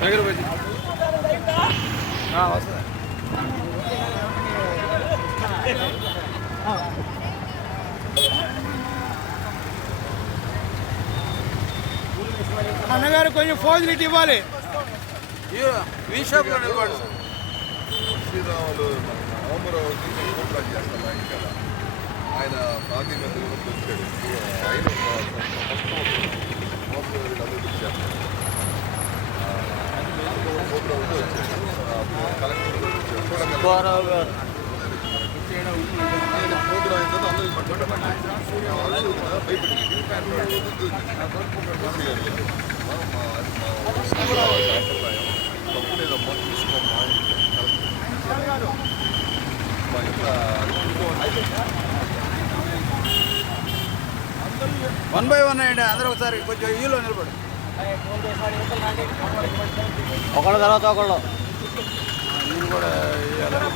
దగ్గర పోయి వస్తుంది అన్నగారు కొంచెం ఫోజిలిటీ ఇవ్వాలి. ఈ షాప్లో నిలబడు. శ్రీరాములు రామరావు కోపరాజు చేస్తాను ఆయన కూడా వచ్చాడు ఆయన అందరూ వచ్చారు వన్ బై వన్ అయ్యండి అందరూ ఒకసారి కొంచెం ఈలో నిలబడు ఒకళ్ళ తర్వాత ఒకళ్ళు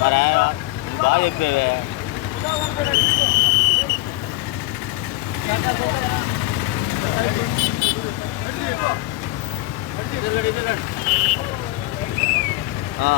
మరే బాగా చెప్పేవే ఆ.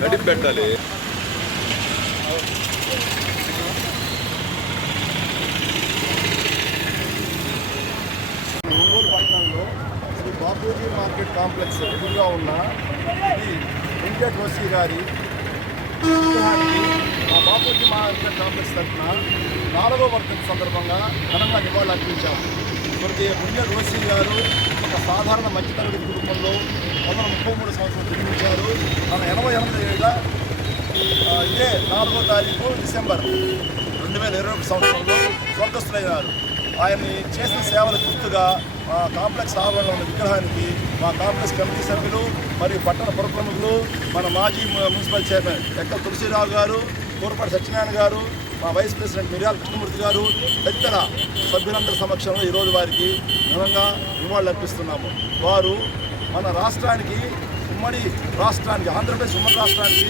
గడిపి పెట్టాలి. ఒంగోలు పట్టణంలో శ్రీ బాపూజీ మార్కెట్ కాంప్లెక్స్ ఎదురుగా ఉన్న ఇది వెంకట్ వసీ గారి మా బాపూజీ మార్కెట్ కాంప్లెక్స్ తరఫున నాలుగో వర్గం సందర్భంగా ఘనంగా నివాళులు అర్పించాం స్వర్గీయ పుణ్య వసీ గారు ఒక సాధారణ మధ్యతరగతి కుటుంబంలో పంతొమ్మిది ముప్పై మూడు సంవత్సరాలు జన్మించారు తన ఎనభై ఎనిమిది ఏళ్ళ ఇదే నాలుగో తారీఖు డిసెంబర్ రెండు వేల ఇరవై ఒకటి సంవత్సరంలో స్వర్గస్థులయ్యారు ఆయన చేసిన సేవల గుర్తుగా మా కాంప్లెక్స్ ఆవరణలో ఉన్న విగ్రహానికి మా కాంప్లెక్స్ కమిటీ సభ్యులు మరియు పట్టణ పుర ప్రముఖులు మన మాజీ మున్సిపల్ చైర్మన్ ఎక్కల తులసిరావు గారు కూరపాటి సత్యనారాయణ గారు మా వైస్ ప్రెసిడెంట్ మిర్యాల కృష్ణమూర్తి గారు తదితర సభ్యులందరి సమక్షంలో ఈరోజు వారికి ఘనంగా నివాళులు అర్పిస్తున్నాము. వారు మన రాష్ట్రానికి ఉమ్మడి రాష్ట్రానికి ఆంధ్రప్రదేశ్ ఉమ్మడి రాష్ట్రానికి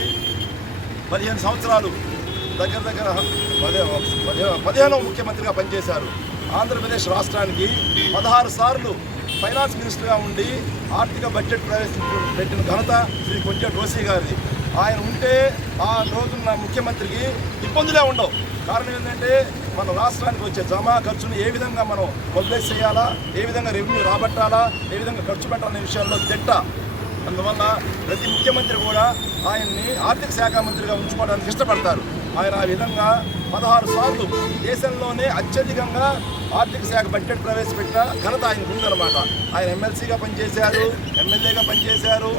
పదిహేను సంవత్సరాలు దగ్గర దగ్గర పదిహేనవ ముఖ్యమంత్రిగా పనిచేశారు. ఆంధ్రప్రదేశ్ రాష్ట్రానికి పదహారు సార్లు ఫైనాన్స్ మినిస్టర్గా ఉండి ఆర్థిక బడ్జెట్ ప్రవేశపెట్టిన ఘనత శ్రీ కొంచె డోసి గారిది. ఆయన ఉంటే ఆ రోజున ముఖ్యమంత్రికి ఇబ్బందులే ఉండవు. కారణం ఏంటంటే మన రాష్ట్రానికి వచ్చే జమా ఖర్చును ఏ విధంగా మనం మొబిలైజ్ చేయాలా ఏ విధంగా రెవెన్యూ రాబట్టాలా ఏ విధంగా ఖర్చు పెట్టాలనే విషయాల్లో దిట్ట అందువల్ల ప్రతి ముఖ్యమంత్రి కూడా ఆయన్ని ఆర్థిక శాఖ మంత్రిగా ఉంచుకోవడానికి ఇష్టపడతారు. ఆయన ఆ విధంగా పదహారు సార్లు దేశంలోనే అత్యధికంగా ఆర్థిక శాఖ బడ్జెట్ ప్రవేశపెట్టిన ఘనత ఆయనకు ఉందన్నమాట ఆయన ఎమ్మెల్సీగా పనిచేశారు ఎమ్మెల్యేగా పనిచేశారు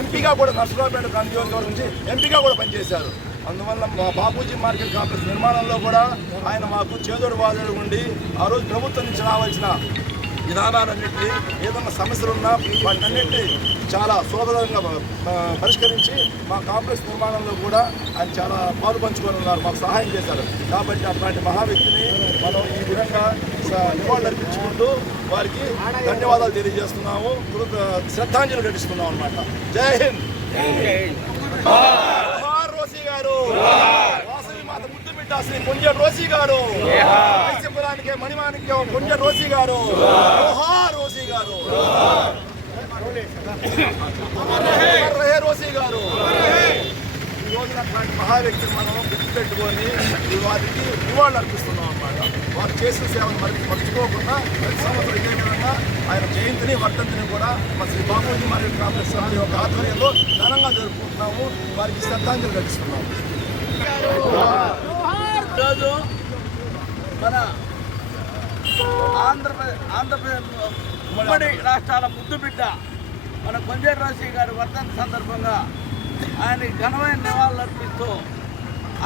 ఎంపీగా కూడా నర్సరావుపేట నియోజకవర్గం నుంచి ఎంపీగా కూడా పనిచేశారు. అందువల్ల మా బాపూజీ మార్కెట్ కాంప్లెక్స్ నిర్మాణంలో కూడా ఆయన మాకు చేదోడు బాధలు ఉండి ఆ రోజు ప్రభుత్వం నుంచి రావాల్సిన విధానాలన్నింటినీ ఏదన్నా సమస్యలున్నా వాటినన్నింటినీ చాలా సులభంగా ఆ, పరిష్కరించి మా కాంప్లెక్స్ నిర్మాణంలో కూడా ఆయన చాలా పాలు పంచుకొని ఉన్నారు మాకు సహాయం చేశారు. కాబట్టి అట్లాంటి మహా వ్యక్తిని మనం ఈ విధంగా నివాళులు అర్పించుకుంటూ వారికి ధన్యవాదాలు తెలియజేస్తున్నాము కృత శ్రద్ధాంజలి నటిస్తున్నాం అనమాట జై హింద్! రోసీ గారు మాత ముద్దు బిడ్డ శ్రీ కొంజ రోసీ గారు. మణిమాణిక్యం కొంజ రోసీ గారు. రోసీ గారు రోసీ గారు ఈ రోజున మహా వ్యక్తిని మనం గుర్తుపెట్టుకొని ఈ వారికి నివాళులు అర్పిస్తున్నాం అన్నమాట. వారు చేసిన సేవను మరి మర్చిపోకుండా ప్రతి సంవత్సరం ఇదే విధంగా ఆయన జయంతిని వర్ధంతిని కూడా మా శ్రీ బాబూజీ మరియు కాంగ్రెస్ వారి యొక్క ఆధ్వర్యంలో ఘనంగా జరుపుకుంటున్నాము. వారికి శ్రద్ధాంజలి ఘటిస్తున్నాము. ఈరోజు మన ఆంధ్రప్రదేశ్ ఆంధ్రప్రదేశ్ ఉమ్మడి రాష్ట్రాల ముద్దు బిడ్డ మన కొంజేరు రాజశేఖర్ గారి వర్ధంతి సందర్భంగా ఆయనకి ఘనమైన నివాళులు అర్పిస్తూ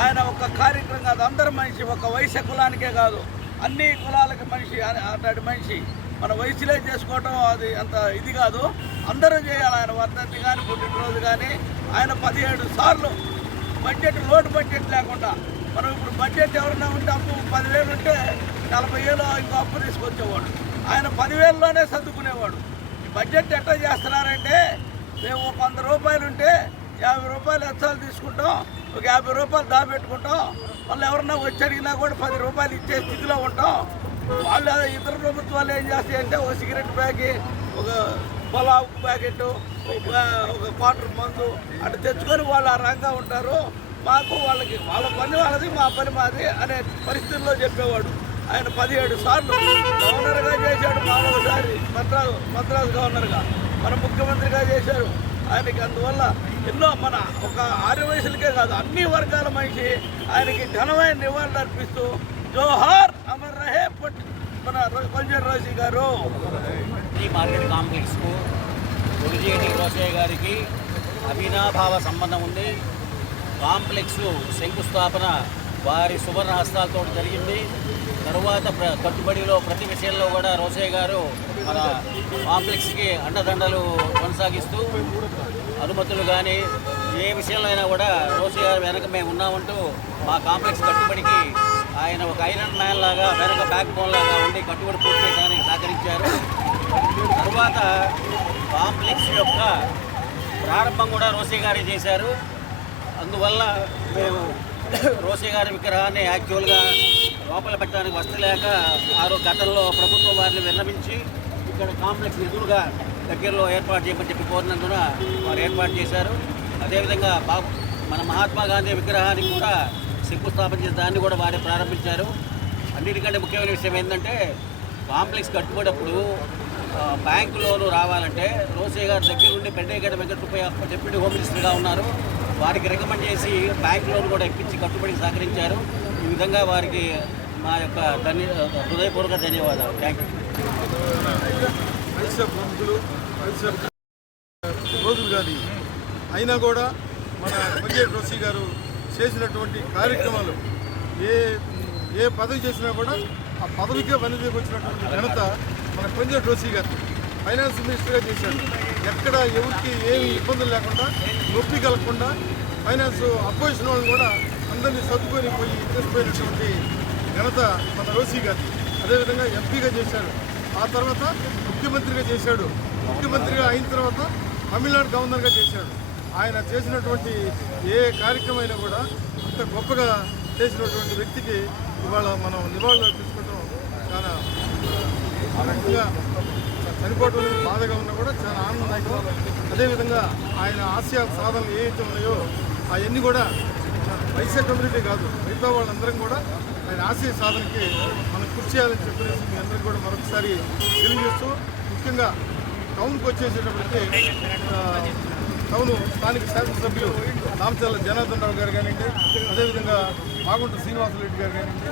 ఆయన ఒక కార్యక్రమం కాదు అందరి మనిషి ఒక వయసు కులానికే కాదు అన్ని కులాలకి మనిషి అనే- అట్లాంటి మనిషి. మన వయసులే చేసుకోవటం అది అంత ఇది కాదు. అందరూ చేయాలి ఆయన వర్ధంతి కానీ పుట్టినరోజు కానీ ఆయన పదిహేడు సార్లు బడ్జెట్ లోటు బడ్జెట్ లేకుండా మనం ఇప్పుడు బడ్జెట్ ఎవరైనా ఉంటే అప్పు పదివేలు ఉంటే నలభై వేలు ఇంకో అప్పు తీసుకొచ్చేవాడు. ఆయన పదివేలలోనే సర్దుకునేవాడు. బడ్జెట్ ఎట్లా చేస్తున్నారంటే మేము ఒక వంద రూపాయలు ఉంటే యాభై రూపాయలు ఎచ్చాలు తీసుకుంటాం ఒక యాభై రూపాయలు దాపెట్టుకుంటాం వాళ్ళు ఎవరన్నా వచ్చి అడిగినా కూడా పది రూపాయలు ఇచ్చే స్థితిలో ఉంటాం. వాళ్ళు ఇతర ప్రభుత్వాలు ఏం చేస్తాయంటే ఒక సిగరెట్ ప్యాకెట్ ఒక పొలావు ప్యాకెట్ ఒక ఒక క్వార్టర్ మందు అటు తెచ్చుకొని వాళ్ళు ఆ రంగా ఉంటారు. మాకు వాళ్ళకి వాళ్ళ పని వాళ్ళది మా పని మాది అనే పరిస్థితుల్లో చెప్పేవాడు. ఆయన పదిహేడు సార్లు గవర్నర్గా చేశాడు నాలుగోసారి మద్రాసు మద్రాసు గవర్నర్గా. మన ముఖ్యమంత్రిగా చేశారు. ఆయనకి అందువల్ల ఎన్నో మన ఒక ఆరు వయసులకే కాదు అన్ని వర్గాల మనిషి ఆయనకి ఘనమైన నివాళులు అర్పిస్తూ జోహార్ అమర్ రహే పట్ మన కొంచెం రోజు గారు. ఈ మార్కెట్ కాంప్లెక్స్కు గురుజేటి రోసయ్య గారికి అవినాభావ సంబంధం ఉంది. కాంప్లెక్స్ శంకుస్థాపన వారి సువర్ణ హస్తాలతో జరిగింది. తరువాత ప్ర కట్టుబడిలో ప్రతి విషయంలో కూడా రోసయ్య గారు మన కాంప్లెక్స్కి అండదండలు కొనసాగిస్తూ అనుమతులు కానీ ఏ విషయంలో అయినా కూడా రోసయ్య గారు వెనక మేము ఉన్నామంటూ మా కాంప్లెక్స్ కట్టుబడికి ఆయన ఒక ఐరన్ మ్యాన్ లాగా వెనక బ్యాక్ బోన్ లాగా ఉండి కట్టుబడి పూర్తి చేయడానికి సహకరించారు. తరువాత కాంప్లెక్స్ యొక్క ప్రారంభం కూడా రోసే గారే చేశారు. అందువల్ల మేము రోసే గారి విగ్రహాన్ని యాక్చువల్గా లోపల పెట్టడానికి వస్తలేక ఆరు గతంలో ప్రభుత్వం వారిని విన్నవించి ఇక్కడ కాంప్లెక్స్ ఎదురుగా దగ్గరలో ఏర్పాటు చేయమని చెప్పి కోరినందున వారు ఏర్పాటు చేశారు. అదేవిధంగా బాబు మన మహాత్మా గాంధీ విగ్రహానికి కూడా శంకుస్థాపన చేసి దాన్ని కూడా వారే ప్రారంభించారు. అన్నిటికంటే ముఖ్యమైన విషయం ఏంటంటే కాంప్లెక్స్ కట్టుకునేటప్పుడు బ్యాంకు లోను రావాలంటే రోసే గారి దగ్గర నుండి వెంకట రూపాయ డిప్యూటీ హోమ్ మినిస్టర్గా ఉన్నారు. వారికి రికమెండ్ చేసి బ్యాంక్ లోన్ కూడా ఇప్పించి కట్టుబడికి సహకరించారు. ఈ విధంగా వారికి మా యొక్క ధన్య హృదయపూర్వక ధన్యవాదాలు. థ్యాంక్ యూ రోజులు కాదు. అయినా కూడా మన కొంజేటి రోసి గారు చేసినటువంటి కార్యక్రమాలు ఏ ఏ పదవి చేసినా కూడా ఆ పదవికే వనిదికి వచ్చినటువంటి ఘనత మన కొంజేటి రోసి గారు ఫైనాన్స్ మినిస్టర్గా చేశాడు. ఎక్కడ ఎవరికి ఏమి ఇబ్బందులు లేకుండా నొప్పి కలగకుండా ఫైనాన్స్ అపోజిషన్ వాళ్ళు కూడా అందరినీ సర్దుకొని పోయి తీసుకుపోయినటువంటి ఘనత మన రోసీ గారి అదేవిధంగా ఎంపీగా చేశాడు. ఆ తర్వాత ముఖ్యమంత్రిగా చేశాడు. ముఖ్యమంత్రిగా అయిన తర్వాత తమిళనాడు గవర్నర్గా చేశాడు. ఆయన చేసినటువంటి ఏ కార్యక్రమం కూడా అంత గొప్పగా చేసినటువంటి వ్యక్తికి ఇవాళ మనం నివాళులు అర్పించుకోవడం చాలా ఆనందంగా చనిపోవడం అనేది బాధగా ఉన్నా కూడా చాలా ఆనందదాయకం. అదేవిధంగా ఆయన ఆశయ సాధనలు ఏవైతే ఉన్నాయో అవన్నీ కూడా వైశ్య కమ్యూనిటీ కాదు మిగతా వాళ్ళందరం కూడా ఆయన ఆశయ సాధనకి మనం కృషి చేయాలని చెప్పేసి మీ అందరికీ కూడా మరొకసారి తెలియజేస్తూ ముఖ్యంగా టౌన్కి వచ్చేసేటప్పటికి టౌన్ స్థానిక శాసనసభ్యులు రామచల్ల జనార్దన్ రావు గారు కానివ్వండి అదేవిధంగా మాగుంట శ్రీనివాసరెడ్డి గారు కానివ్వండి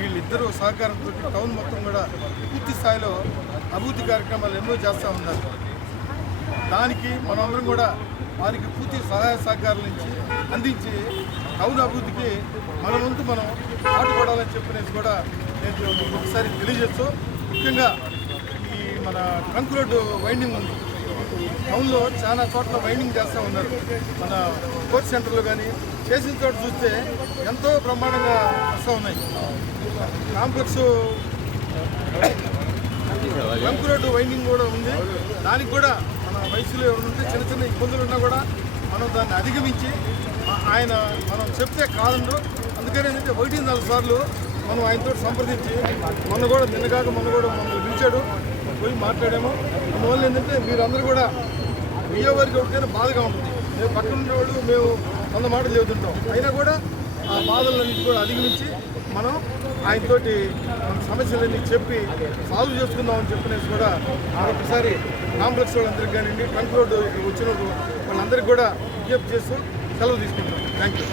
వీళ్ళిద్దరూ సహకారంతో టౌన్ మొత్తం కూడా పూర్తి స్థాయిలో అభివృద్ధి కార్యక్రమాలు ఎన్నో చేస్తూ ఉన్నారు. దానికి మనమందరం కూడా వారికి పూర్తి సహాయ సహకారాలు ఇచ్చి అందించి టౌన్ అభివృద్ధికి మన వంతు మనం పాటుపడాలని చెప్పనేసి కూడా నేను ఒకసారి తెలియజేస్తూ ముఖ్యంగా ఈ మన ట్రంక్ రోడ్డు వైండింగ్ ఉంది. టౌన్లో చాలా చోట్ల వైండింగ్ చేస్తూ ఉన్నారు. మన కోచ్ సెంటర్లో కానీ చేసిన చోట చూస్తే ఎంతో బ్రహ్మాండంగా వస్తూ ఉన్నాయి. కాంప్లెక్స్ ట్రంక్ రోడ్డు వైండింగ్ కూడా ఉంది. దానికి కూడా మన వయసులో ఎవరు ఉంటే చిన్న చిన్న ఇబ్బందులు ఉన్నా కూడా మనం దాన్ని అధిగమించి ఆయన మనం చెప్తే కాదండ్రు అందుకని ఏంటంటే ఒకటి నాలుగు సార్లు మనం ఆయనతో సంప్రదించి మొన్న కూడా నిన్నగాక మొన్న కూడా మమ్మల్ని పిలిచాడు. పోయి మాట్లాడాము. అందువల్ల ఏంటంటే మీరందరూ కూడా అయ్యో వారికి బాధగా ఉంటుంది. మేము పక్కన ఉండేవాళ్ళు మేము వంద మాటలు చెబుతుంటాం. అయినా కూడా ఆ బాధలన్నింటి కూడా అధిగమించి మనం ఆయనతోటి మన సమస్యలన్నీ చెప్పి సాల్వ్ చేసుకుందామని చెప్పినేసి కూడా మరొకసారి కాంప్లెక్స్ వాళ్ళందరికీ కానివ్వండి ట్రంక్ రోడ్డు వచ్చిన వాళ్ళందరికీ కూడా విజ్ఞప్తి చేస్తూ సెలవు తీసుకుంటాం థ్యాంక్ యూ.